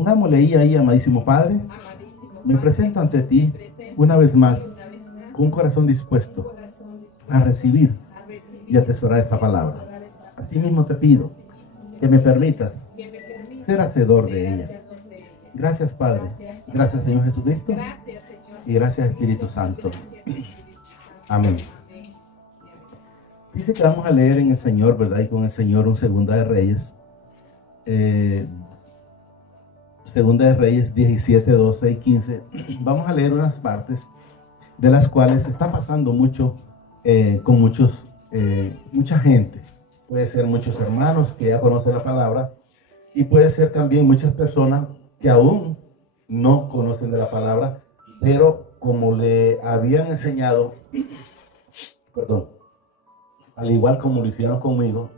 Pongámosle ahí, amadísimo Padre, me presento ante ti una vez más con un corazón dispuesto a recibir y atesorar esta palabra. Asimismo te pido que me permitas ser hacedor de ella. Gracias, Padre. Gracias, Señor Jesucristo. Y gracias, Espíritu Santo. Amén. Dice que vamos a leer en el Señor, ¿verdad? Y con el Señor un Segunda de Reyes. Segunda de Reyes 17, 12 y 15. Vamos a leer unas partes de las cuales está pasando mucho con mucha gente. Puede ser muchos hermanos que ya conocen la palabra y puede ser también muchas personas que aún no conocen de la palabra, pero como le habían enseñado, perdón, al igual como lo hicieron conmigo,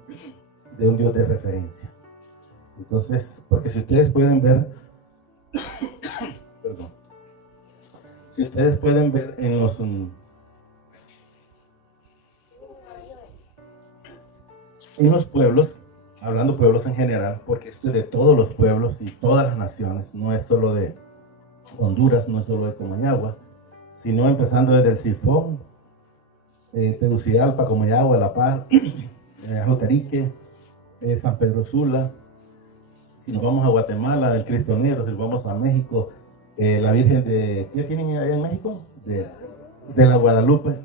de un Dios de referencia. Entonces, porque si ustedes pueden ver, perdón, si ustedes pueden ver en los pueblos, hablando pueblos en general, porque esto es de todos los pueblos y todas las naciones, no es solo de Honduras, no es solo de Comayagua, sino empezando desde el Sifón, Tegucigalpa, Comayagua, La Paz, Jotarique, San Pedro Sula. Si nos vamos a Guatemala, el Cristo Negro, si nos vamos a México, la Virgen de... ¿Qué tienen allá en México? De la Guadalupe.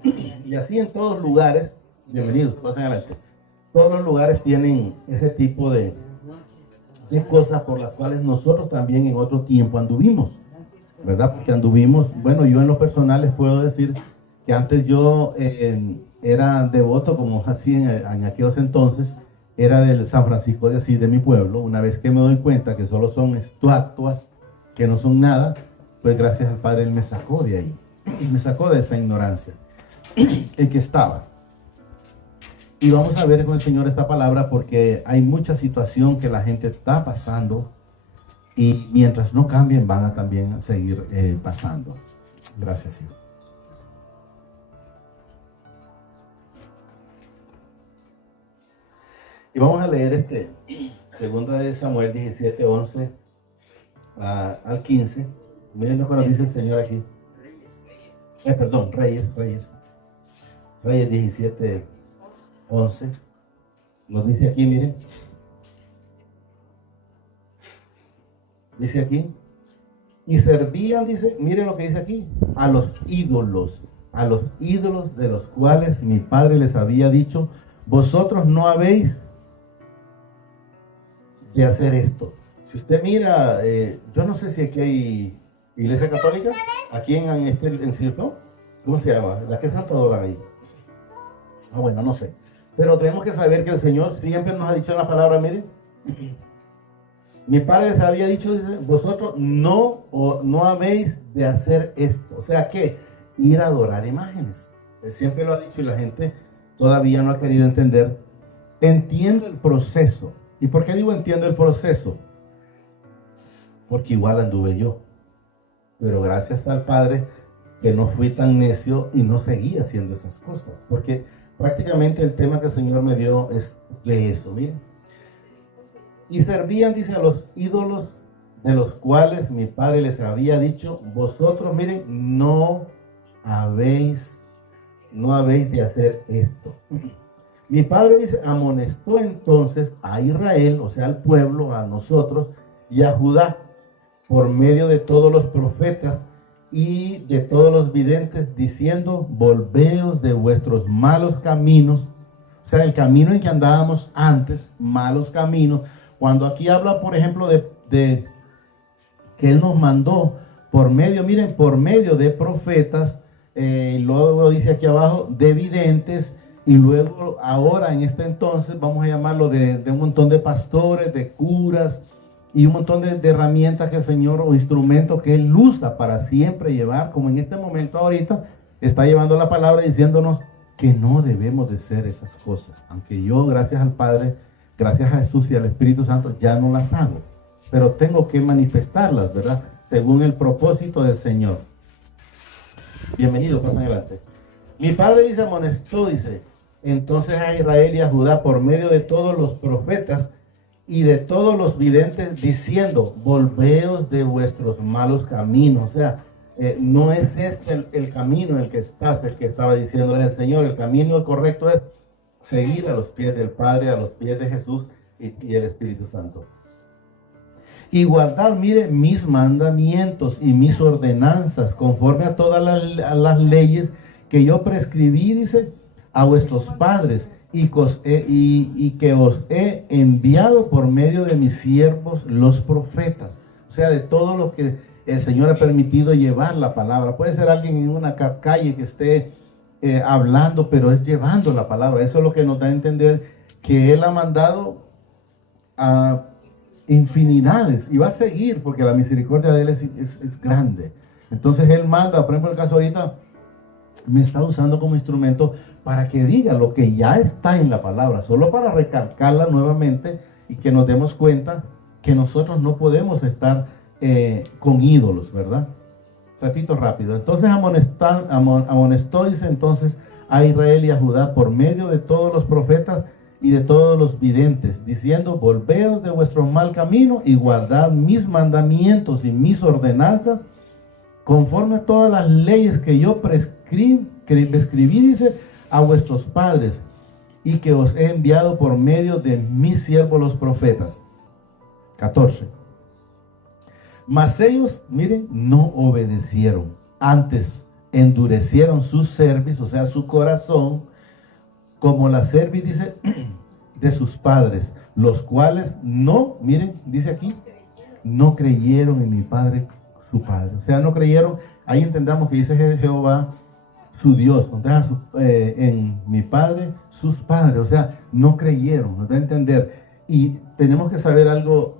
Y así en todos lugares, bienvenidos, pasen adelante. Todos los lugares tienen ese tipo de cosas por las cuales nosotros también en otro tiempo anduvimos, ¿verdad? Porque anduvimos, bueno, yo en lo personal les puedo decir que antes yo era devoto, como así en aquellos entonces, era del San Francisco de Asís, de mi pueblo. Una vez que me doy cuenta que solo son estatuas, que no son nada, pues gracias al Padre Él me sacó de ahí, me sacó de esa ignorancia en que estaba. Y vamos a ver con el Señor esta palabra porque hay mucha situación que la gente está pasando y mientras no cambien van a también seguir pasando. Gracias, Señor. Y vamos a leer segunda de Samuel 17, 11 al 15. Miren lo que nos dice el Señor aquí. Perdón, Reyes 17, 11. Nos dice aquí, miren. Dice aquí. Y servían, dice, miren lo que dice aquí, a los ídolos de los cuales mi padre les había dicho, vosotros no habéis de hacer esto. Si usted mira, yo no sé si aquí hay iglesia católica, aquí en Sirfón, ¿cómo se llama? La que Santo adoran ahí. Bueno, no sé. Pero tenemos que saber que el Señor siempre nos ha dicho en la palabra, miren, mi padre les había dicho, dice, vosotros no habéis de hacer esto. O sea, ¿qué? Ir a adorar imágenes. Él siempre lo ha dicho y la gente todavía no ha querido entender. Entiendo el proceso. ¿Y por qué digo entiendo el proceso? Porque igual anduve yo. Pero gracias al Padre que no fui tan necio y no seguí haciendo esas cosas. Porque prácticamente el tema que el Señor me dio es de eso, miren. Y servían, dice, a los ídolos de los cuales mi padre les había dicho, vosotros, miren, no habéis de hacer esto. Mi padre, dice, amonestó entonces a Israel, o sea, al pueblo, a nosotros, y a Judá, por medio de todos los profetas y de todos los videntes, diciendo, volveos de vuestros malos caminos, o sea, el camino en que andábamos antes, malos caminos. Cuando aquí habla, por ejemplo, de que Él nos mandó por medio, miren, por medio de profetas, luego dice aquí abajo, de videntes, y luego ahora en este entonces vamos a llamarlo de un montón de pastores, de curas, y un montón de herramientas que el Señor, o instrumentos que Él usa para siempre llevar, como en este momento ahorita, está llevando la palabra diciéndonos que no debemos de hacer esas cosas. Aunque yo, gracias al Padre, gracias a Jesús y al Espíritu Santo, ya no las hago. Pero tengo que manifestarlas, ¿verdad? Según el propósito del Señor. Bienvenido, pasen adelante. Mi padre dice, amonestó, dice, entonces a Israel y a Judá por medio de todos los profetas y de todos los videntes, diciendo, volveos de vuestros malos caminos. O sea, no es este el camino en el que estás, el que estaba diciéndole el Señor. El camino correcto es seguir a los pies del Padre, a los pies de Jesús y el Espíritu Santo. Y guardar, mire, mis mandamientos y mis ordenanzas, conforme a todas las leyes que yo prescribí, dice, a vuestros padres, y que os he enviado por medio de mis siervos los profetas. O sea, de todo lo que el Señor ha permitido llevar la palabra. Puede ser alguien en una calle que esté hablando, pero es llevando la palabra. Eso es lo que nos da a entender que Él ha mandado a infinidades y va a seguir, porque la misericordia de Él es grande. Entonces Él manda, por ejemplo, el caso ahorita me está usando como instrumento para que diga lo que ya está en la palabra, solo para recalcarla nuevamente y que nos demos cuenta que nosotros no podemos estar con ídolos, ¿verdad? Repito rápido. Entonces amonestó, dice entonces, a Israel y a Judá por medio de todos los profetas y de todos los videntes, diciendo, volveos de vuestro mal camino y guardad mis mandamientos y mis ordenanzas, conforme a todas las leyes que yo prescribí, dice, a vuestros padres, y que os he enviado por medio de mis siervos los profetas. 14. Mas ellos, miren, no obedecieron, antes endurecieron su cerviz, o sea, su corazón, como la cerviz, dice, de sus padres, los cuales no, miren, dice aquí, no creyeron en mi Padre, su Padre. O sea, no creyeron. Ahí entendamos que dice Jehová, su Dios, en mi Padre, sus padres. O sea, no creyeron, nos da a entender. Y tenemos que saber algo,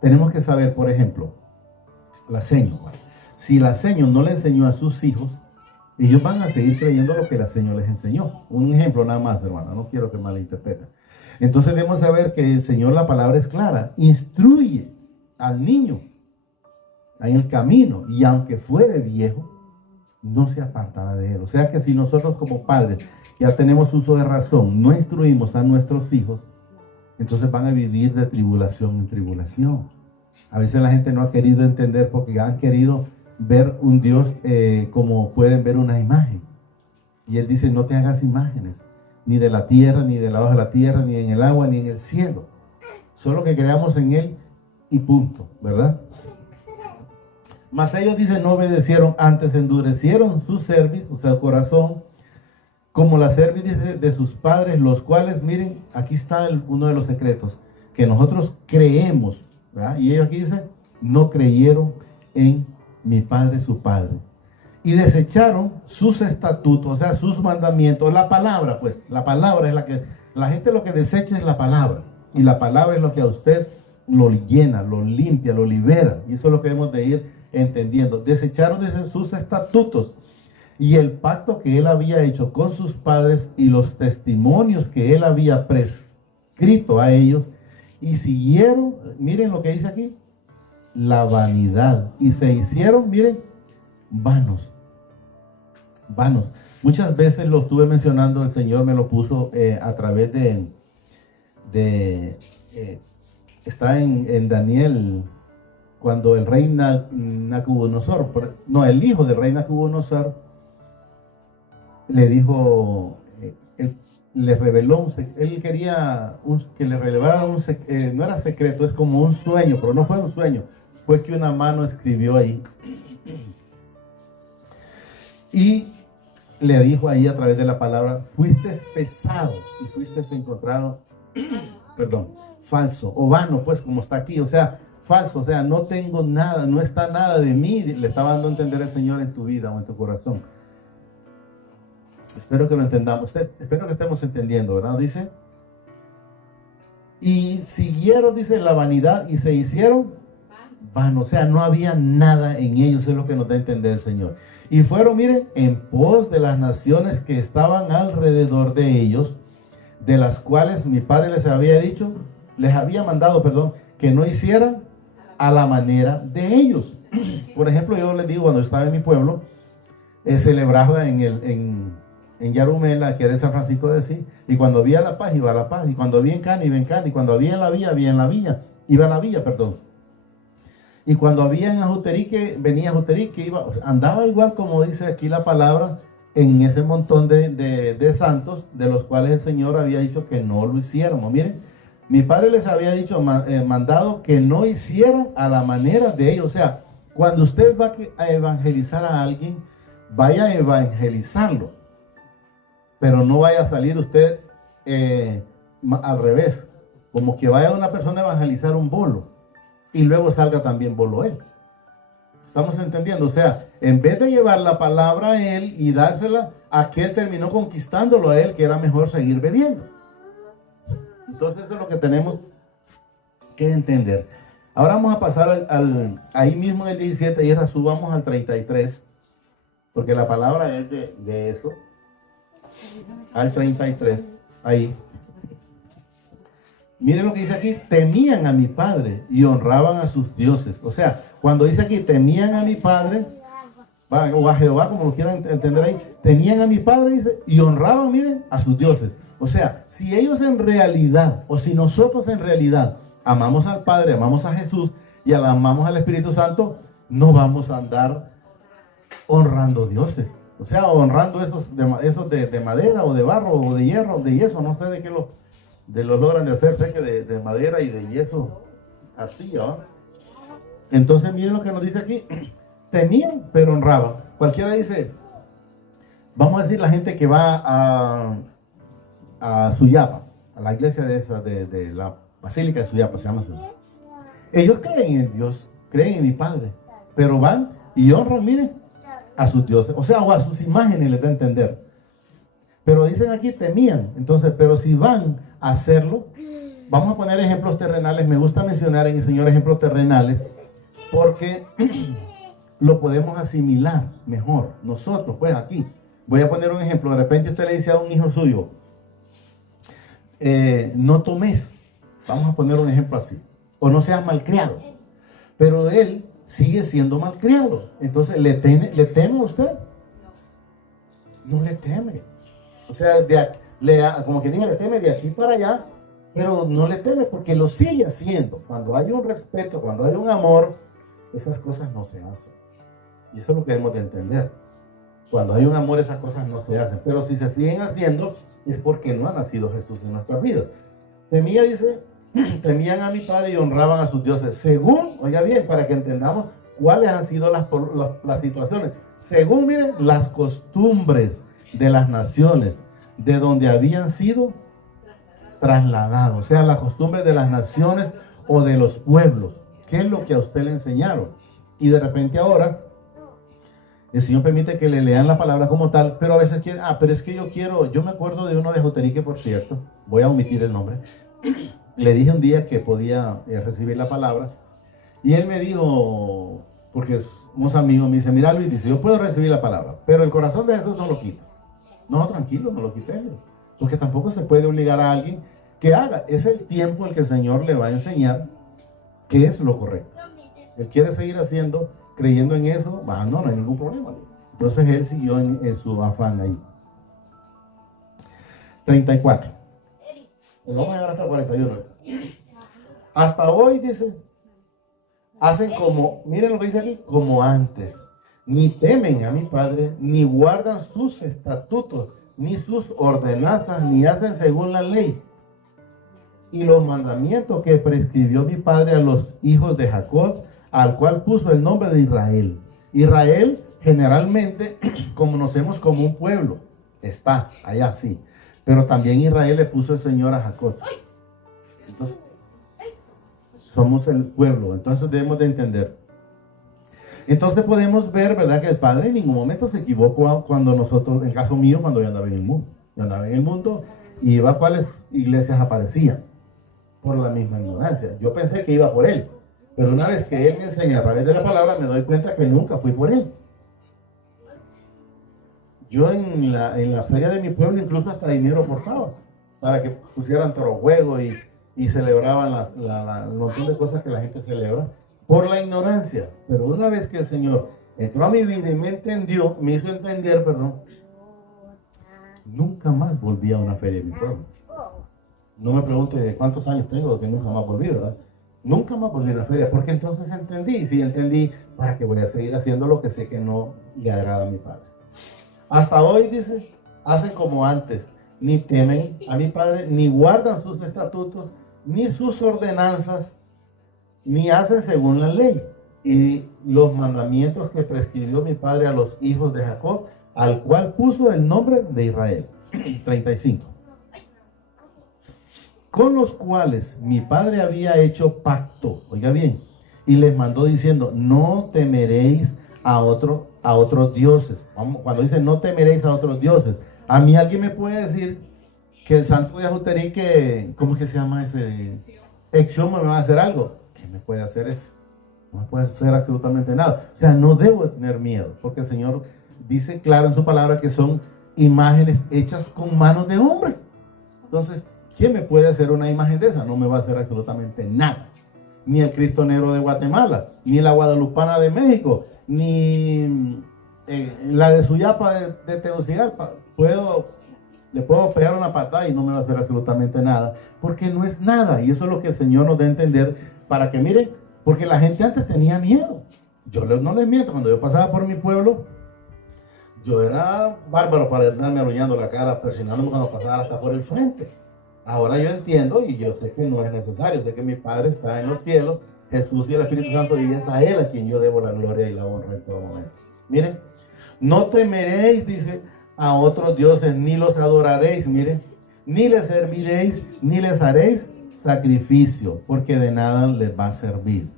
tenemos que saber, por ejemplo, la seño. Si la seño no le enseñó a sus hijos, ellos van a seguir creyendo lo que la seño les enseñó. Un ejemplo nada más, hermano, no quiero que malinterpreten. Entonces debemos saber que el Señor, la palabra es clara, instruye al niño en el camino, y aunque fuere viejo, no se apartará de él. O sea que si nosotros como padres ya tenemos uso de razón, no instruimos a nuestros hijos, entonces van a vivir de tribulación en tribulación. A veces la gente no ha querido entender porque han querido ver un Dios como pueden ver una imagen. Y Él dice, no te hagas imágenes, ni de la tierra, ni de debajo de la tierra, ni en el agua, ni en el cielo. Solo que creamos en Él y punto, ¿verdad? Mas ellos, dicen, no obedecieron, antes endurecieron su cerviz, o sea, corazón, como la cerviz de sus padres, los cuales, miren, aquí está uno de los secretos, que nosotros creemos, ¿verdad? Y ellos aquí dicen, no creyeron en mi Padre, su Padre. Y desecharon sus estatutos, o sea, sus mandamientos, la palabra, pues, la palabra es la que, la gente lo que desecha es la palabra. Y la palabra es lo que a usted lo llena, lo limpia, lo libera. Y eso es lo que debemos de ir entendiendo. Desecharon sus estatutos y el pacto que Él había hecho con sus padres y los testimonios que Él había prescrito a ellos, y siguieron, miren lo que dice aquí, la vanidad, y se hicieron, miren, vanos. Muchas veces lo estuve mencionando, el Señor me lo puso a través está en Daniel, cuando el rey Nabucodonosor, el hijo del rey Nabucodonosor, le dijo, le reveló, él quería que le revelaran no era secreto, es como un sueño, pero no fue un sueño, fue que una mano escribió ahí. Y le dijo ahí a través de la palabra, fuiste pesado y fuiste encontrado, falso, o vano, pues como está aquí, o sea, falso, o sea, no tengo nada, no está nada de mí, le estaba dando a entender el Señor en tu vida o en tu corazón. Espero que lo entendamos, espero que estemos entendiendo, ¿verdad? Dice, y siguieron, dice, la vanidad y se hicieron vanos, o sea, no había nada en ellos, es lo que nos da a entender el Señor. Y fueron, miren, en pos de las naciones que estaban alrededor de ellos, de las cuales mi padre les había mandado, que no hicieran a la manera de ellos. Por ejemplo, yo les digo, cuando estaba en mi pueblo, celebraba en en Yarumela, que era en San Francisco de Asís, y cuando había La Paz, iba a La Paz, y cuando había en Cana, iba en Cana, y cuando había en La Villa, iba a La Villa, perdón. Y cuando había en Ajuterique, venía a Ajuterique, iba, o sea, andaba igual como dice aquí la palabra, en ese montón de santos, de los cuales el Señor había dicho que no lo hiciéramos. Miren, mi padre les había dicho, mandado que no hicieran a la manera de ellos. O sea, cuando usted va a evangelizar a alguien, vaya a evangelizarlo, pero no vaya a salir usted al revés, como que vaya una persona a evangelizar un bolo y luego salga también bolo él. ¿Estamos entendiendo? O sea, en vez de llevar la palabra a él y dársela, aquel terminó conquistándolo a él, que era mejor seguir bebiendo. Entonces eso es lo que tenemos que entender. Ahora vamos a pasar ahí mismo en el 17 y ahora subamos al 33, porque la palabra es de eso, al 33, ahí. Miren lo que dice aquí, temían a mi padre y honraban a sus dioses. O sea, cuando dice aquí, temían a mi padre, o a Jehová, como lo quieran entender ahí, temían a mi padre, dice, y honraban, miren, a sus dioses. O sea, si ellos en realidad, o si nosotros en realidad amamos al Padre, amamos a Jesús y amamos al Espíritu Santo, no vamos a andar honrando dioses. O sea, honrando esos de madera o de barro o de hierro o de yeso, no sé de qué los logran de hacer, sé que de madera y de yeso, así, ¿no? Entonces miren lo que nos dice aquí, temían pero honraban. Cualquiera dice, vamos a decir la gente que va a Suyapa, a la iglesia de la Basílica de Suyapa, se llama así. Ellos creen en Dios, creen en mi Padre, pero van y honran, miren, a sus dioses, o sea, o a sus imágenes, les da a entender. Pero dicen aquí temían, entonces, pero si van a hacerlo, vamos a poner ejemplos terrenales. Me gusta mencionar en el Señor ejemplos terrenales, porque lo podemos asimilar mejor. Nosotros, pues aquí, voy a poner un ejemplo. De repente usted le dice a un hijo suyo, no tomes, vamos a poner un ejemplo así, o no seas malcriado, pero él sigue siendo malcriado. Entonces, ¿le teme a usted? No le teme. O sea, como que diga, le teme de aquí para allá, pero no le teme porque lo sigue haciendo. Cuando hay un respeto, cuando hay un amor, esas cosas no se hacen. Y eso es lo que debemos de entender. Cuando hay un amor, esas cosas no se hacen. Pero si se siguen haciendo, es porque no ha nacido Jesús en nuestras vidas. Temía, dice, temían a mi Padre y honraban a sus dioses. Según, oiga bien, para que entendamos cuáles han sido las situaciones. Según, miren, las costumbres de las naciones de donde habían sido trasladados. O sea, las costumbres de las naciones o de los pueblos. ¿Qué es lo que a usted le enseñaron? Y de repente ahora el Señor permite que le lean la palabra como tal, pero a veces quieren, pero es que yo me acuerdo de uno de Joterique, por cierto, voy a omitir el nombre. Le dije un día que podía recibir la palabra, y él me dijo, porque unos amigos me dicen, mira Luis, dice, yo puedo recibir la palabra, pero el corazón de Jesús no lo quito. No, tranquilo, no lo quité, porque tampoco se puede obligar a alguien que haga. Es el tiempo el que el Señor le va a enseñar qué es lo correcto. Él quiere seguir haciendo, creyendo en eso, no hay ningún problema. Entonces él siguió en su afán ahí. 34. Vamos a llegar hasta 41. Hasta hoy, dice, hacen como, miren lo que dice aquí, como antes. Ni temen a mi Padre, ni guardan sus estatutos, ni sus ordenanzas, ni hacen según la ley y los mandamientos que prescribió mi Padre a los hijos de Jacob, al cual puso el nombre de Israel. Israel generalmente conocemos como un pueblo, está allá sí, pero también Israel le puso el Señor a Jacob. Entonces, somos el pueblo, entonces debemos de entender. Entonces podemos ver, ¿verdad?, que el Padre en ningún momento se equivocó cuando nosotros, en caso mío, cuando yo andaba en el mundo. Yo andaba en el mundo y iba a cuáles iglesias aparecían, por la misma ignorancia. Yo pensé que iba por él, pero una vez que él me enseña a través de la palabra, me doy cuenta que nunca fui por él. Yo en la feria de mi pueblo incluso hasta dinero aportaba, para que pusieran torojuegos y celebraban el montón de cosas que la gente celebra, por la ignorancia. Pero una vez que el Señor entró a mi vida y me hizo entender, nunca más volví a una feria en mi pueblo. No me pregunte de cuántos años tengo, que nunca más volví, ¿verdad? Nunca más volví a una feria, porque entonces entendí, sí entendí, para que voy a seguir haciendo lo que sé que no le agrada a mi padre. Hasta hoy, dice, hacen como antes, ni temen a mi padre, ni guardan sus estatutos, ni sus ordenanzas, ni hacen según la ley y los mandamientos que prescribió mi padre a los hijos de Jacob, al cual puso el nombre de Israel. 35. Con los cuales mi padre había hecho pacto, oiga bien, y les mandó diciendo, no temeréis a otros dioses. Cuando dice no temeréis a otros dioses, a mí alguien me puede decir que el santo de Ajuterí, que, ¿cómo es que se llama ese? Exum, me va a hacer algo. ¿Qué me puede hacer ese? No me puede hacer absolutamente nada. O sea, no debo de tener miedo, porque el Señor dice claro en su palabra que son imágenes hechas con manos de hombre. Entonces, ¿quién me puede hacer una imagen de esa? No me va a hacer absolutamente nada. Ni el Cristo Negro de Guatemala, ni la Guadalupana de México, ni la de Suyapa de Tegucigalpa. Le puedo pegar una patada y no me va a hacer absolutamente nada, porque no es nada. Y eso es lo que el Señor nos da a entender, para que miren, porque la gente antes tenía miedo. Yo no les miento, cuando yo pasaba por mi pueblo, yo era bárbaro para andarme arruinando la cara, presionándome cuando pasaba hasta por el frente. Ahora yo entiendo y yo sé que no es necesario, sé que mi Padre está en los cielos, Jesús y el Espíritu Santo, y es a Él a quien yo debo la gloria y la honra en todo momento. Miren, no temeréis, dice, a otros dioses, ni los adoraréis, miren, ni les serviréis, ni les haréis sacrificio, porque de nada les va a servir.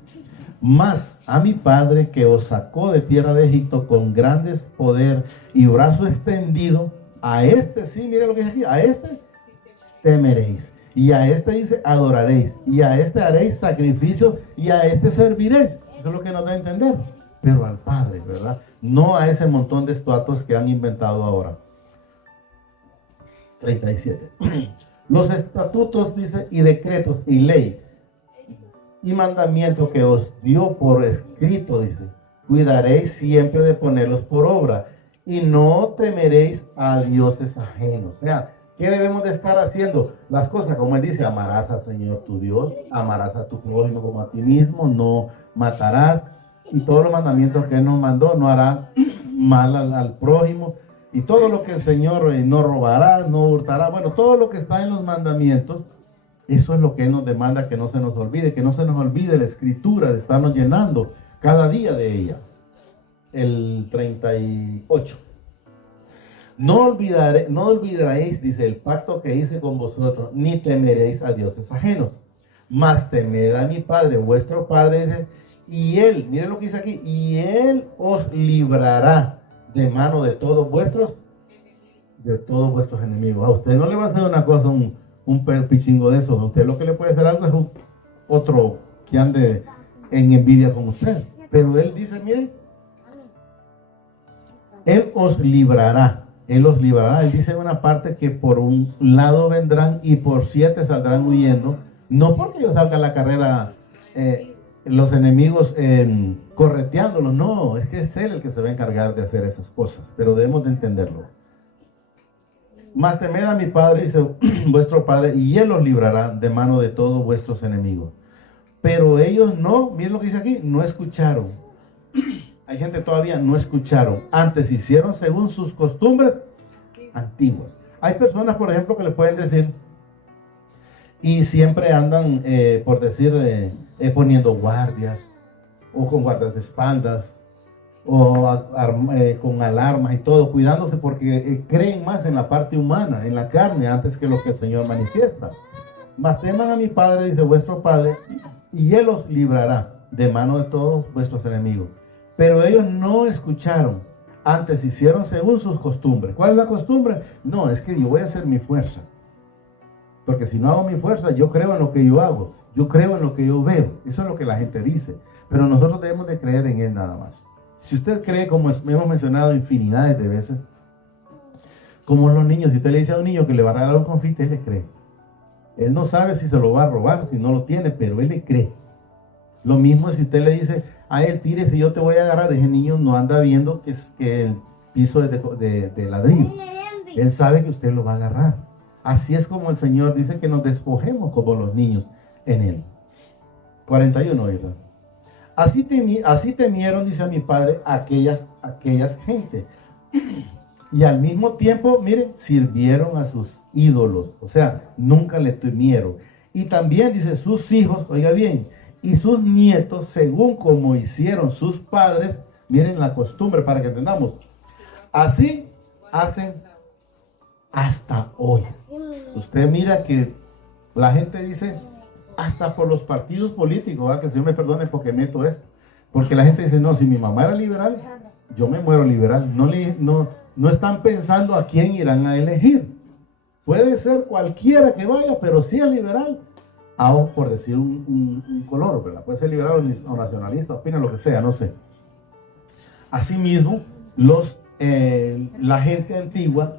Mas a mi Padre, que os sacó de tierra de Egipto con grandes poder y brazo extendido, a este, sí, mire lo que dice aquí, a este temeréis, y a este dice adoraréis, y a este haréis sacrificio, y a este serviréis. Eso es lo que nos da a entender, pero al Padre, ¿verdad? No a ese montón de estatuas que han inventado ahora. 37. Los estatutos, dice, y decretos, y ley, y mandamientos que os dio por escrito, dice, cuidaréis siempre de ponerlos por obra, y no temeréis a dioses ajenos. O sea, ¿qué debemos de estar haciendo? Las cosas, como él dice, amarás al Señor tu Dios, amarás a tu prójimo como a ti mismo, no matarás, y todos los mandamientos que él nos mandó, no harás mal al prójimo, y todo lo que el Señor no robará, no hurtará, bueno, todo lo que está en los mandamientos, eso es lo que él nos demanda, que no se nos olvide, que no se nos olvide la escritura, de estarnos llenando cada día de ella. El 38. No olvidaréis, dice, el pacto que hice con vosotros, ni temeréis a dioses ajenos, mas temed a mi Padre, vuestro Padre, dice, y Él, miren lo que dice aquí, y Él os librará de mano de todos vuestros enemigos. A usted no le va a hacer una cosa, un pichingo de eso. A usted lo que le puede hacer algo es otro que ande en envidia con usted. Pero Él dice, miren, Él os librará. Él os librará. Él dice en una parte que por un lado vendrán y por 7 saldrán huyendo. No porque yo salga a la carrera los enemigos correteándolos. No, es que es Él el que se va a encargar de hacer esas cosas. Pero debemos de entenderlo. Mas temed a mi Padre, dice vuestro Padre, y Él os librará de mano de todos vuestros enemigos. Pero ellos no, miren lo que dice aquí, no escucharon. Hay gente todavía no escucharon. Antes hicieron según sus costumbres antiguas. Hay personas, por ejemplo, que le pueden decir, y siempre andan, por decir, poniendo guardias, o con guardias de espaldas, o con alarmas y todo, cuidándose porque creen más en la parte humana, en la carne, antes que lo que el Señor manifiesta. Mas teman a mi Padre, dice vuestro Padre, y Él os librará de mano de todos vuestros enemigos. Pero ellos no escucharon, antes hicieron según sus costumbres. ¿Cuál es la costumbre? No, es que yo voy a hacer mi fuerza, porque si no hago mi fuerza, yo creo en lo que yo hago, yo creo en lo que yo veo. Eso es lo que la gente dice, pero nosotros debemos de creer en Él nada más. Si usted cree, como hemos mencionado infinidades de veces, como los niños, si usted le dice a un niño que le va a regalar un confite, él le cree. Él no sabe si se lo va a robar, si no lo tiene, pero él le cree. Lo mismo si usted le dice a él, tírese, yo te voy a agarrar, ese niño no anda viendo que el piso es de ladrillo. Él sabe que usted lo va a agarrar. Así es como el Señor dice que nos despojemos como los niños en Él. 41, ¿verdad? Así temieron, dice a mi padre, aquellas gente. Y al mismo tiempo, miren, sirvieron a sus ídolos. O sea, nunca le temieron. Y también dice, sus hijos, oiga bien, y sus nietos, según como hicieron sus padres, miren la costumbre para que entendamos. Así hacen hasta hoy. Usted mira que la gente dice, hasta por los partidos políticos, ¿verdad? Que el Señor me perdone porque meto esto. Porque la gente dice, no, si mi mamá era liberal, yo me muero liberal. No están pensando a quién irán a elegir. Puede ser cualquiera que vaya, pero si es liberal. Por decir un color, ¿verdad? Puede ser liberal o nacionalista, opina lo que sea, no sé. Asimismo, la gente antigua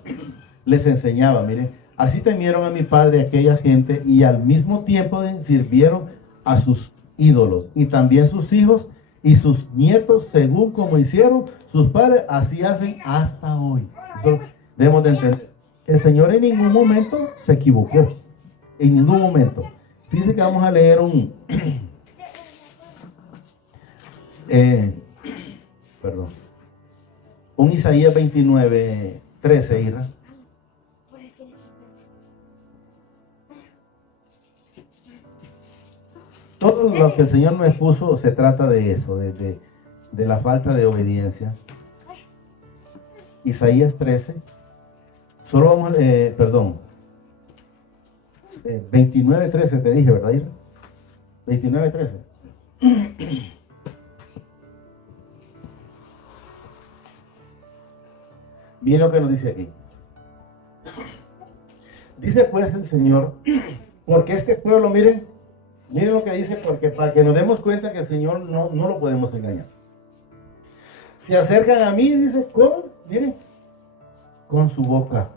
les enseñaba, miren, así temieron a mi padre aquella gente y al mismo tiempo sirvieron a sus ídolos. Y también sus hijos y sus nietos, según como hicieron sus padres, así hacen hasta hoy. Eso debemos de entender. El Señor en ningún momento se equivocó. En ningún momento. Fíjense que vamos a leer un Isaías 29, 13, Ira. Todo lo que el Señor me puso se trata de eso, de la falta de obediencia. Isaías 13. Solo vamos a leer, 29:13 te dije, ¿verdad, Ira? 29:13. Miren lo que nos dice aquí. Dice pues el Señor, porque este pueblo, miren lo que dice, porque para que nos demos cuenta que el Señor no lo podemos engañar. Se acercan a mí, dice, con su boca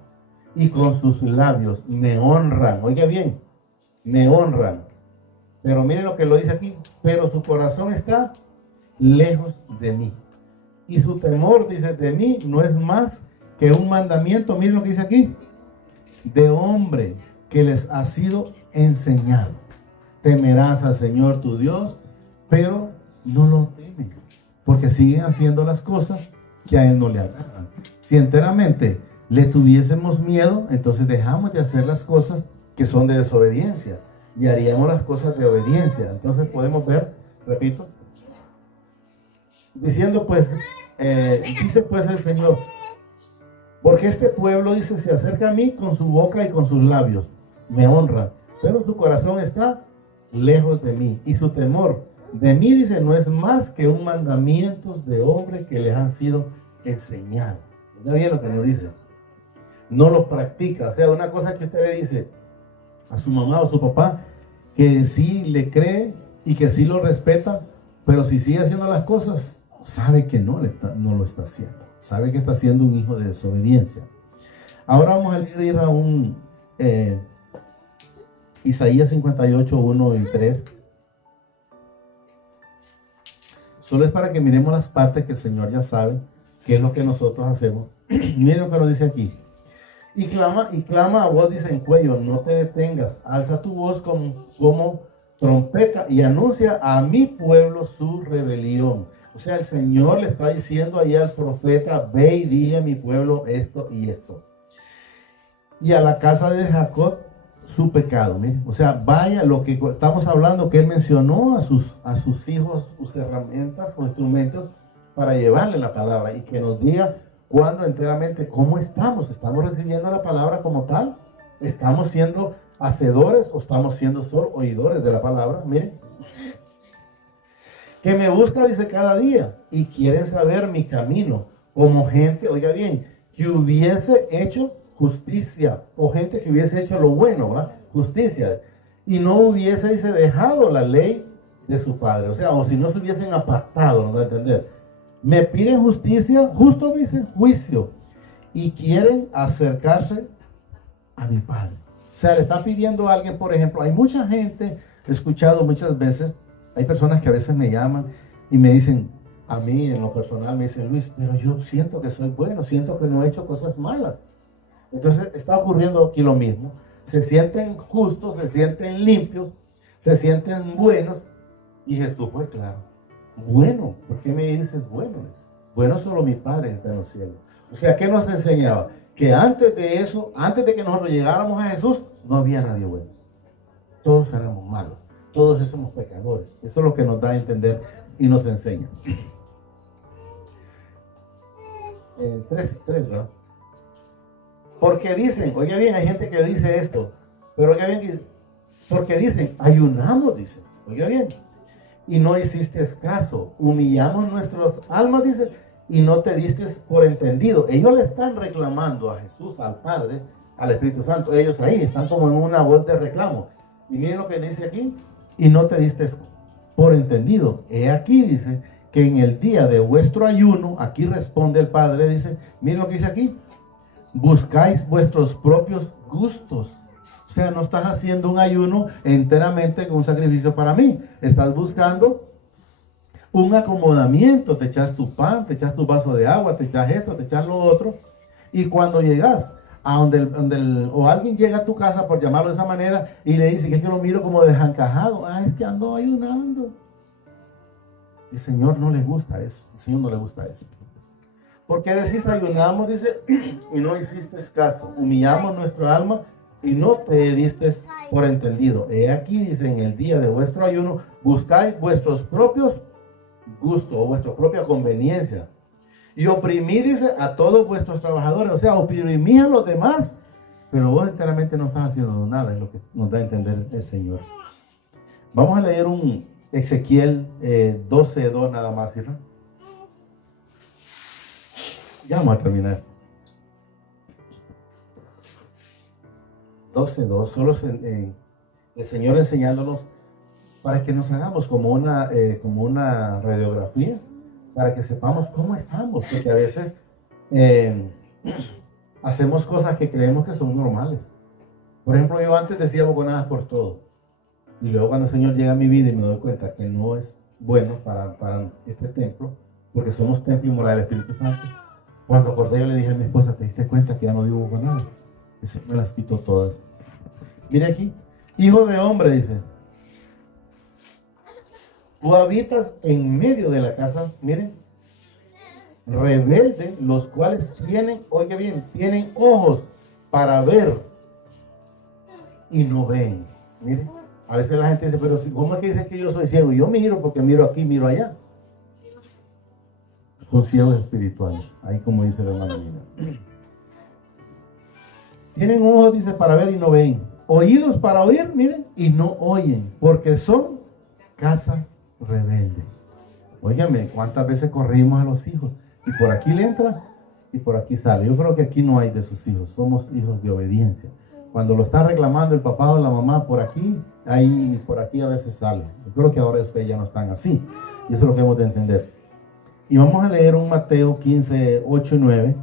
y con sus labios me honran. Oiga bien, me honran. Pero miren lo que lo dice aquí. Pero su corazón está lejos de mí. Y su temor, dice, de mí no es más que un mandamiento. Miren lo que dice aquí. De hombre que les ha sido enseñado. Temerás al Señor tu Dios, pero no lo temen. Porque siguen haciendo las cosas que a Él no le agradan. Si enteramente le tuviésemos miedo, entonces dejamos de hacer las cosas que son de desobediencia y haríamos las cosas de obediencia. Entonces podemos ver, repito, diciendo pues, dice pues el Señor, porque este pueblo, dice, se acerca a mí con su boca y con sus labios, me honra, pero su corazón está lejos de mí y su temor de mí, dice, no es más que un mandamiento de hombre que les han sido enseñados. ¿Ya bien lo que nos dice? No lo practica. O sea, una cosa que usted le dice a su mamá o su papá, que sí le cree y que sí lo respeta, pero si sigue haciendo las cosas, sabe que no lo está haciendo. Sabe que está siendo un hijo de desobediencia. Ahora vamos a leer a Isaías 58, 1 y 3. Solo es para que miremos las partes que el Señor ya sabe, qué es lo que nosotros hacemos. Miren lo que nos dice aquí. Y clama a voz, dice, en cuello, no te detengas, alza tu voz como trompeta y anuncia a mi pueblo su rebelión. O sea, el Señor le está diciendo ahí al profeta, ve y dile a mi pueblo esto y esto. Y a la casa de Jacob su pecado. Miren. O sea, vaya lo que estamos hablando, que él mencionó a sus hijos, sus herramientas o instrumentos para llevarle la palabra y que nos diga cuando enteramente cómo estamos recibiendo la palabra como tal, estamos siendo hacedores o estamos siendo solo oidores de la palabra. Miren, que me busca, dice, cada día y quieren saber mi camino, como gente, oiga bien, que hubiese hecho justicia o gente que hubiese hecho lo bueno, ¿va? Justicia, y no hubiese, dice, dejado la ley de su padre, o sea, o si no se hubiesen apartado, ¿no? ¿A entender? Me piden justicia, justo dicen juicio, y quieren acercarse a mi Padre. O sea, le está pidiendo a alguien, por ejemplo, hay mucha gente, he escuchado muchas veces, hay personas que a veces me llaman y me dicen, a mí en lo personal me dicen, Luis, pero yo siento que soy bueno, siento que no he hecho cosas malas. Entonces está ocurriendo aquí lo mismo. Se sienten justos, se sienten limpios, se sienten buenos. Y Jesús fue claro. Bueno, ¿por qué me dices bueno? Bueno, solo mi Padre está en los cielos. O sea, ¿qué nos enseñaba? Que antes de eso, antes de que nosotros llegáramos a Jesús, no había nadie bueno. Todos éramos malos. Todos somos pecadores. Eso es lo que nos da a entender y nos enseña. 3, ¿verdad? Porque dicen, oiga bien, hay gente que dice esto, pero oiga bien, porque dicen, ayunamos, dice, oiga bien, y no hiciste caso, humillamos nuestras almas, dice, y no te diste por entendido. Ellos le están reclamando a Jesús, al Padre, al Espíritu Santo, ellos ahí están como en una voz de reclamo. Y miren lo que dice aquí, y no te diste por entendido. He aquí, dice, que en el día de vuestro ayuno, aquí responde el Padre, dice, miren lo que dice aquí, buscáis vuestros propios gustos. O sea, no estás haciendo un ayuno enteramente con un sacrificio para mí. Estás buscando un acomodamiento. Te echas tu pan, te echas tu vaso de agua, te echas esto, te echas lo otro. Y cuando llegas a o alguien llega a tu casa, por llamarlo de esa manera, y le dice que es que lo miro como desencajado. Ah, es que ando ayunando. El Señor no le gusta eso. El Señor no le gusta eso. Porque decís ayunamos, dice, y no hiciste caso. Humillamos nuestra alma y no te diste por entendido. He aquí, dice, en el día de vuestro ayuno, buscáis vuestros propios gustos o vuestra propia conveniencia. Y oprimir, dice, a todos vuestros trabajadores. O sea, oprimir a los demás. Pero vos enteramente no estás haciendo nada, es lo que nos da a entender el Señor. Vamos a leer un Ezequiel 12:2 nada más, ¿sí? Ya vamos a terminar. 12:2, solo el Señor enseñándonos para que nos hagamos como una radiografía, para que sepamos cómo estamos, porque a veces hacemos cosas que creemos que son normales. Por ejemplo, yo antes decía boconadas por todo, y luego cuando el Señor llega a mi vida y me doy cuenta que no es bueno para este templo, porque somos templo y morada del Espíritu Santo. Cuando acordé, yo le dije a mi esposa, ¿te diste cuenta que ya no digo boconadas? Eso me las quitó todas. Mire aquí, hijo de hombre, dice, tú habitas en medio de la casa, miren, rebelde, los cuales tienen, oiga bien, tienen ojos para ver y no ven. Miren, a veces la gente dice, pero ¿cómo es que dicen que yo soy ciego? Yo miro porque miro aquí, miro allá. Son ciegos espirituales, ahí como dice la hermana Nina. Tienen ojos, dice, para ver y no ven. Oídos para oír, miren, y no oyen, porque son casa rebelde. Óigame, ¿cuántas veces corrimos a los hijos? Y por aquí le entra y por aquí sale. Yo creo que aquí no hay de sus hijos, somos hijos de obediencia. Cuando lo está reclamando el papá o la mamá por aquí, ahí por aquí a veces sale. Yo creo que ahora ustedes ya no están así. Y eso es lo que hemos de entender. Y vamos a leer un Mateo 15, 8 y 9.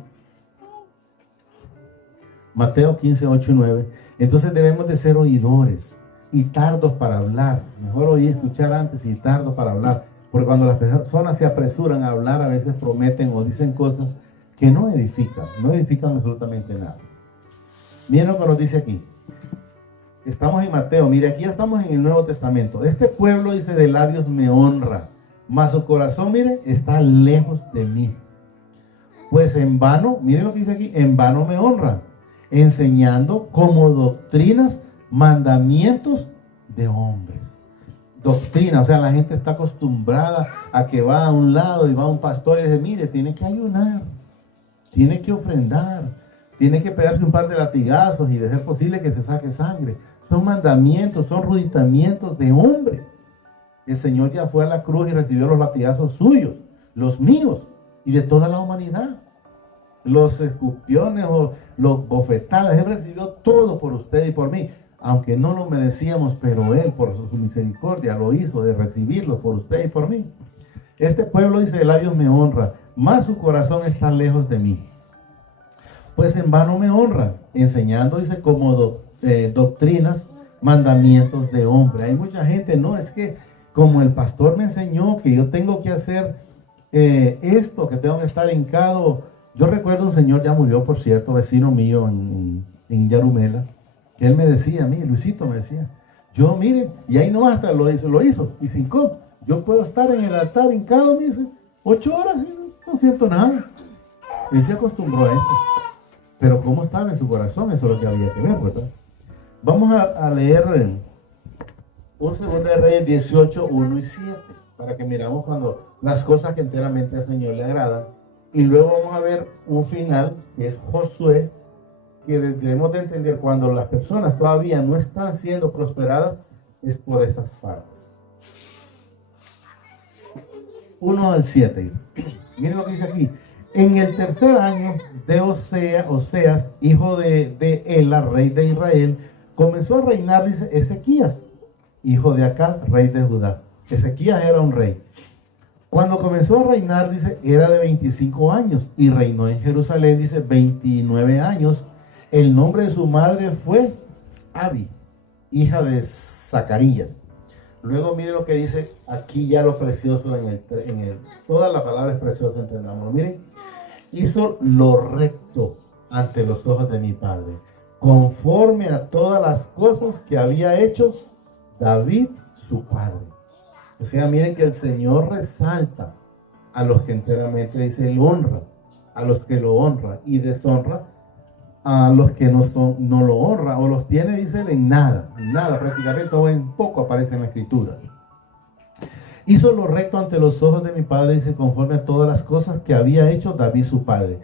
Mateo 15, 8 y 9. Entonces debemos de ser oidores y tardos para hablar. Mejor oír, escuchar antes y tardos para hablar. Porque cuando las personas se apresuran a hablar, a veces prometen o dicen cosas que no edifican absolutamente nada. Miren lo que nos dice aquí. Estamos en Mateo, mire, aquí ya estamos en el Nuevo Testamento. Este pueblo, dice, de labios me honra, mas su corazón, mire, está lejos de mí. Pues en vano, miren lo que dice aquí, en vano me honra, enseñando como doctrinas, mandamientos de hombres. Doctrina, o sea, la gente está acostumbrada a que va a un lado y va a un pastor y dice, mire, tiene que ayunar, tiene que ofrendar, tiene que pegarse un par de latigazos y de ser posible que se saque sangre. Son mandamientos, son ruditamientos de hombre. El Señor ya fue a la cruz y recibió los latigazos suyos, los míos y de toda la humanidad. Los escupiones o los bofetadas, Él recibió todo por usted y por mí. Aunque no lo merecíamos, pero Él por su misericordia lo hizo de recibirlo por usted y por mí. Este pueblo, dice, de labios me honra, mas su corazón está lejos de mí. Pues en vano me honra, enseñando, dice, como doctrinas, mandamientos de hombre. Hay mucha gente, no, es que como el pastor me enseñó que yo tengo que hacer esto, que tengo que estar hincado Yo recuerdo un señor, ya murió por cierto, vecino mío en Yarumela, que él me decía a mí, Luisito me decía, yo mire, y ahí nomás hasta lo hizo, y sin cómo, yo puedo estar en el altar hincado, me dice, 8 horas y no siento nada. Él se acostumbró a eso. Pero cómo estaba en su corazón, eso es lo que había que ver, ¿verdad? Vamos a leer un segundo de Reyes 18, 1 y 7, para que miramos cuando las cosas que enteramente al Señor le agradan. Y luego vamos a ver un final, que es Josué, que debemos de entender cuando las personas todavía no están siendo prosperadas, es por estas partes. 1 al 7. Miren lo que dice aquí. En el tercer año de Oseas, hijo de Ela, rey de Israel, comenzó a reinar, dice, Ezequías, hijo de Acaz, rey de Judá. Ezequías era un rey. Cuando comenzó a reinar, dice, era de 25 años y reinó en Jerusalén, dice, 29 años. El nombre de su madre fue Abi, hija de Zacarías. Luego mire lo que dice aquí ya lo precioso toda la palabra es preciosa, entendámoslo. Miren, hizo lo recto ante los ojos de mi padre, conforme a todas las cosas que había hecho David su padre. O sea, miren que el Señor resalta a los que enteramente dice, Él honra a los que lo honra y deshonra a los que no lo honra o los tiene, dice él, en nada prácticamente, o en poco aparece en la escritura. Hizo lo recto ante los ojos de mi padre, dice, conforme a todas las cosas que había hecho David su padre.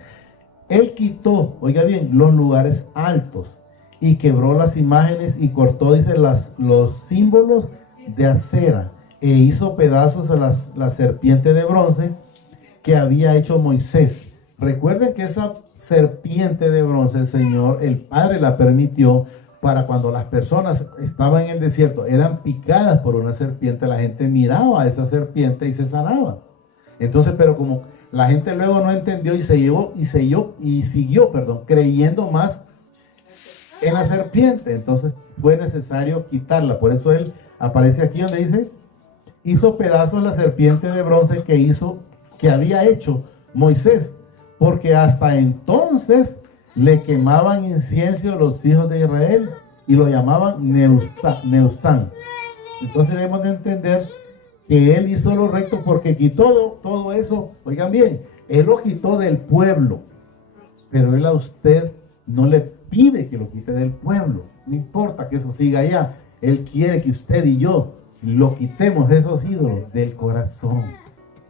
Él quitó, oiga bien, los lugares altos y quebró las imágenes y cortó, dice, los símbolos de acera e hizo pedazos a la serpiente de bronce que había hecho Moisés. Recuerden que esa serpiente de bronce, el Señor, el Padre la permitió para cuando las personas estaban en el desierto, eran picadas por una serpiente, la gente miraba a esa serpiente y se sanaba. Entonces, pero como la gente luego no entendió y siguió, creyendo más en la serpiente, entonces fue necesario quitarla. Por eso él aparece aquí donde dice, hizo pedazos la serpiente de bronce que había hecho Moisés, porque hasta entonces le quemaban incienso los hijos de Israel y lo llamaban Neustán. Entonces debemos de entender que él hizo lo recto porque quitó todo eso. Oigan bien, él lo quitó del pueblo, pero él a usted no le pide que lo quite del pueblo. No importa que eso siga allá. Él quiere que usted y yo lo quitemos esos ídolos del corazón.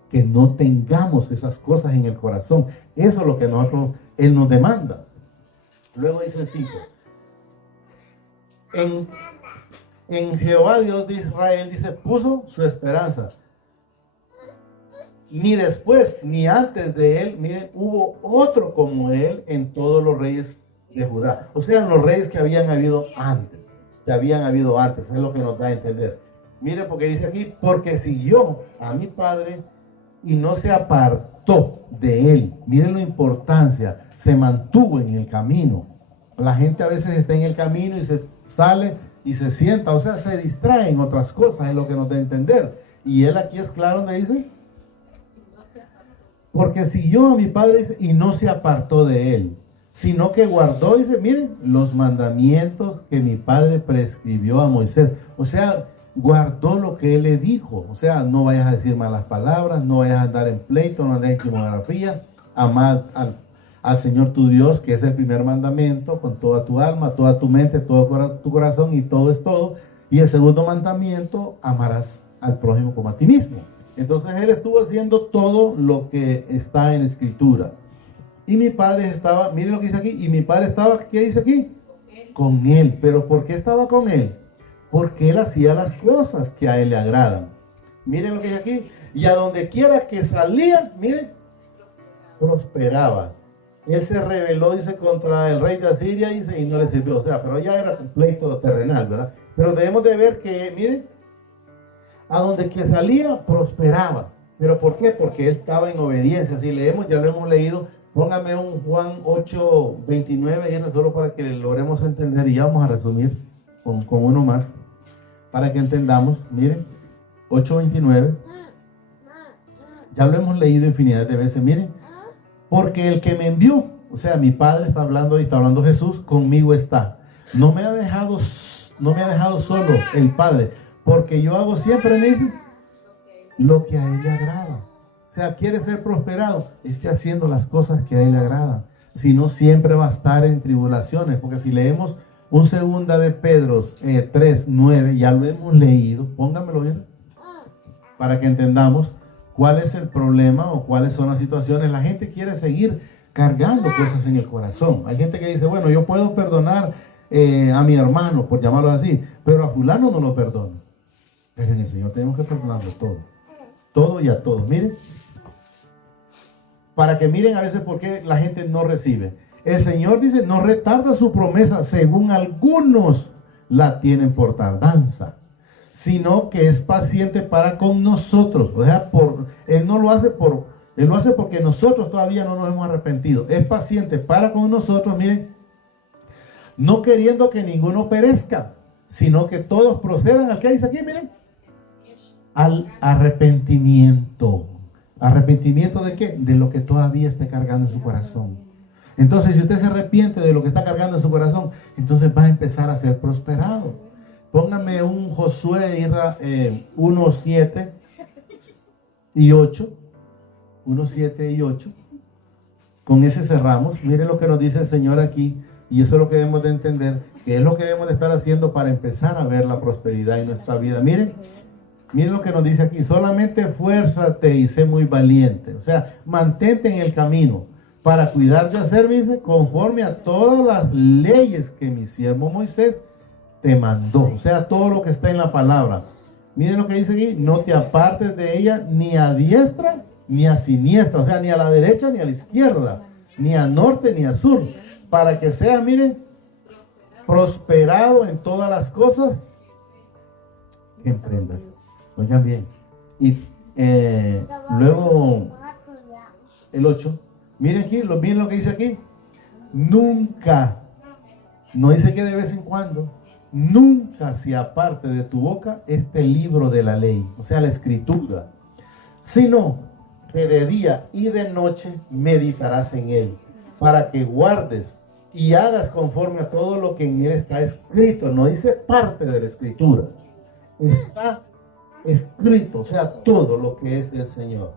Que no tengamos esas cosas en el corazón. Eso es lo que Él nos demanda. Luego dice el 5. En Jehová Dios de Israel, dice, puso su esperanza. Ni después, ni antes de él, miren, hubo otro como él en todos los reyes de Judá. O sea, los reyes que habían habido antes. Es lo que nos da a entender. Miren, porque dice aquí, porque siguió a mi padre y no se apartó de él. Miren la importancia, se mantuvo en el camino. La gente a veces está en el camino y se sale y se sienta, o sea, se distrae en otras cosas, es lo que nos da a entender. Y él aquí es claro donde dice, porque siguió a mi padre, dice, y no se apartó de él, sino que guardó, dice, miren, los mandamientos que mi padre prescribió a Moisés. O sea, guardó lo que él le dijo. O sea, no vayas a decir malas palabras, no vayas a andar en pleito, no andes en chismografía. Amar al Señor tu Dios, que es el primer mandamiento, con toda tu alma, toda tu mente, todo tu corazón, y todo es todo. Y el segundo mandamiento, amarás al prójimo como a ti mismo. Entonces él estuvo haciendo todo lo que está en la escritura. Y mi padre estaba, miren lo que dice aquí, y mi padre estaba, ¿qué dice aquí? Con él. ¿Pero por qué estaba con él? Porque él hacía las cosas que a él le agradan. Miren lo que dice aquí. Y a donde quiera que salía, miren, prosperaba. Él se rebeló, dice, contra el rey de Asiria, dice, y no le sirvió. O sea, pero ya era un pleito terrenal, ¿verdad? Pero debemos de ver que, miren, a donde que salía, prosperaba. ¿Pero por qué? Porque él estaba en obediencia. Si leemos, ya lo hemos leído. Póngame un Juan 8:29, y eso solo para que logremos entender, y ya vamos a resumir con uno más, para que entendamos. Miren, 8:29, ya lo hemos leído infinidad de veces. Miren, Porque el que me envió, o sea, mi Padre está hablando y está hablando Jesús, conmigo está. No me ha dejado solo el Padre, porque yo hago siempre, me dice, lo que a Él le agrada. O sea, quiere ser prosperado, esté haciendo las cosas que a Él le agradan. Si no, siempre va a estar en tribulaciones, porque si leemos un segunda de Pedro 3:9, ya lo hemos leído, póngamelo bien, para que entendamos cuál es el problema o cuáles son las situaciones. La gente quiere seguir cargando cosas en el corazón. Hay gente que dice, bueno, yo puedo perdonar a mi hermano, por llamarlo así, pero a fulano no lo perdono. Pero en el Señor tenemos que perdonarlo todo y a todos. Miren, para que miren a veces por qué la gente no recibe. El Señor dice, no retarda su promesa, según algunos la tienen por tardanza, sino que es paciente para con nosotros. O sea, Él no lo hace Él lo hace porque nosotros todavía no nos hemos arrepentido. Es paciente para con nosotros, miren, no queriendo que ninguno perezca, sino que todos procedan al que dice aquí, miren, al arrepentimiento. ¿Arrepentimiento de qué? De lo que todavía está cargando en su corazón. Entonces, si usted se arrepiente de lo que está cargando en su corazón, entonces va a empezar a ser prosperado. Póngame un Josué 1:7 y 8. 1:7 y 8. Con ese cerramos. Mire lo que nos dice el Señor aquí. Y eso es lo que debemos de entender, que es lo que debemos de estar haciendo para empezar a ver la prosperidad en nuestra vida. Miren lo que nos dice aquí. Solamente esfuérzate y sé muy valiente. O sea, mantente en el camino para cuidar de hacer, dice, conforme a todas las leyes que mi siervo Moisés te mandó. O sea, todo lo que está en la palabra. Miren lo que dice aquí. No te apartes de ella ni a diestra ni a siniestra. O sea, ni a la derecha ni a la izquierda. Ni a norte ni a sur. Para que sea, miren, prosperado en todas las cosas que emprendas. Oigan bien. Y luego el 8. Miren aquí, miren lo que dice aquí. Nunca, no dice que de vez en cuando, nunca se aparte de tu boca este libro de la ley, o sea, la escritura, sino que de día y de noche meditarás en él, para que guardes y hagas conforme a todo lo que en él está escrito. No dice parte de la escritura, está escrito, o sea, todo lo que es del Señor.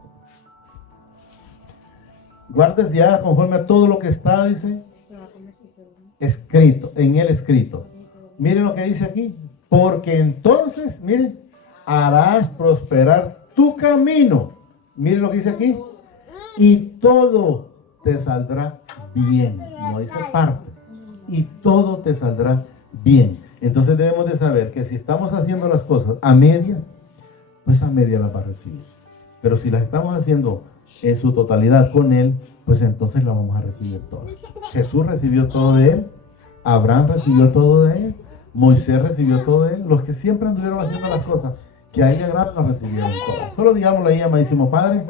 Guardes y hagas conforme a todo lo que está, dice, escrito, en él escrito. Miren lo que dice aquí. Porque entonces, miren, harás prosperar tu camino. Miren lo que dice aquí. Y todo te saldrá bien. No dice parte. Y todo te saldrá bien. Entonces debemos de saber que si estamos haciendo las cosas a medias, pues a medias las va a recibir. Pero si las estamos haciendo en su totalidad con Él, pues entonces la vamos a recibir todas. Jesús recibió todo de Él, Abraham recibió todo de Él, Moisés recibió todo de Él. Los que siempre anduvieron haciendo las cosas que a Él le agradan, las recibieron todas. Solo digámosle ahí, amadísimo Padre,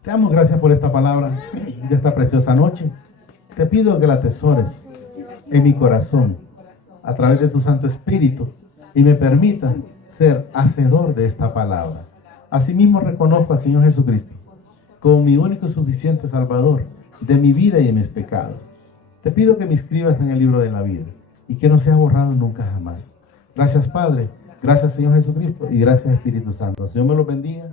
te damos gracias por esta palabra de esta preciosa noche. Te pido que la atesores en mi corazón a través de tu Santo Espíritu y me permita ser hacedor de esta palabra. Asimismo reconozco al Señor Jesucristo como mi único y suficiente Salvador de mi vida y de mis pecados. Te pido que me inscribas en el libro de la vida y que no sea borrado nunca jamás. Gracias, Padre. Gracias, Señor Jesucristo, y gracias, Espíritu Santo. Señor me lo bendiga.